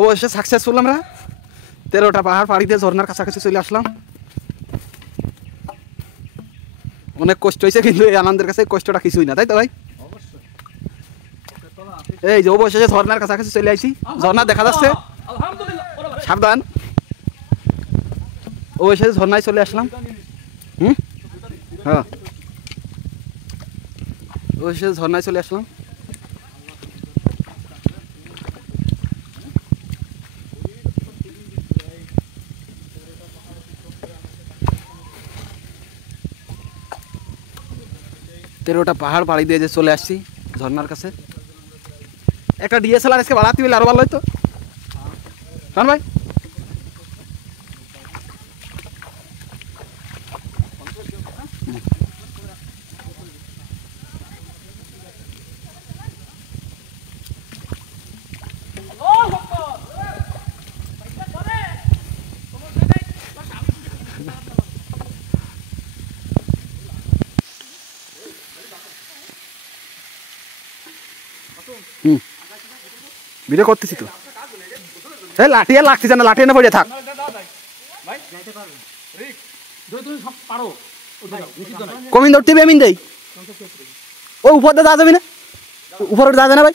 অবশ্যই সাকসেসফুল আমরা 13টা পাহাড় পাড়ি দিয়ে ঝর্ণার কাছাকাছি চলে আসলাম। অনেক কষ্ট হয়েছে, কিন্তু এই আনন্দের কাছে কষ্টটা কিছুই না, তাই তো ভাই? এই যে অবশেষে ঝর্ণার কাছাকাছি চলে আসি, ঝর্ণা দেখা যাচ্ছে, সাবধান। অবশেষে ঝর্ণায় চলে আসলাম। হ্যাঁ, অবশেষে ঝর্ণায় চলে আসলাম। তেরোটা পাহাড় পাড়ি দিয়ে যে চলে আসছি ঝর্ণার কাছে। একটা ডিএসএলআর আজকে বাড়াতে হলে আরো ভালো হতো, কারণ ভাই ভিডিও করতেছি তো। হ্যাঁ, লাঠি আর লাগতেছে না, লাঠি এনে পড়ে থাক। কমিন ধরতে হবে, আমিন দেই। ও উপর দিয়ে যাওয়া যাবে না, উপরে যাওয়া যায় না ভাই।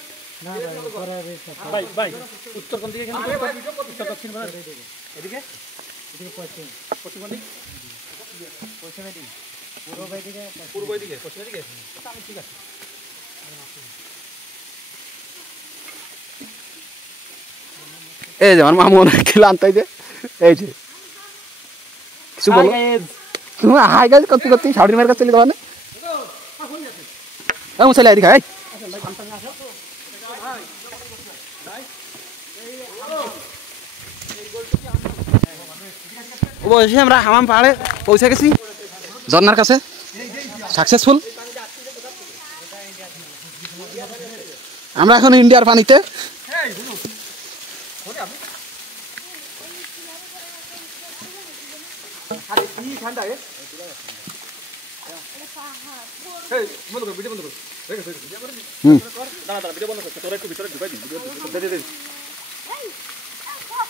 এই যে আমার মামু অনেক ক্লান্ত, এই যে কিছু বলো। তুমি হাই গাছ করতে করতে শাড়ি মার কাছে চলে যাবে না? চলে এদিকে। অবশেষে আমরা হামাম পাহাড়ে পৌঁছে গেছি, ঝর্ণার কাছে সাকসেসফুল। আমরা এখন ইন্ডিয়ার পানিতে।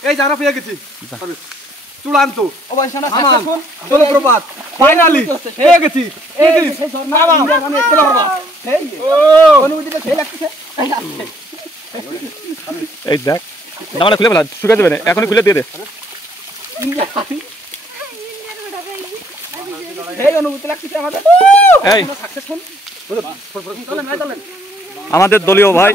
এই যারা পেয়ে গেছি চূড়ান্ত জলপ্রপাত, ফাইনালি পেয়ে গেছি। এই দেখ, জামাটা খুলে ফেলা, শুকিয়ে দেবে না, এখনই খুলে দিয়ে দে। আমাদের দলীয় ভাই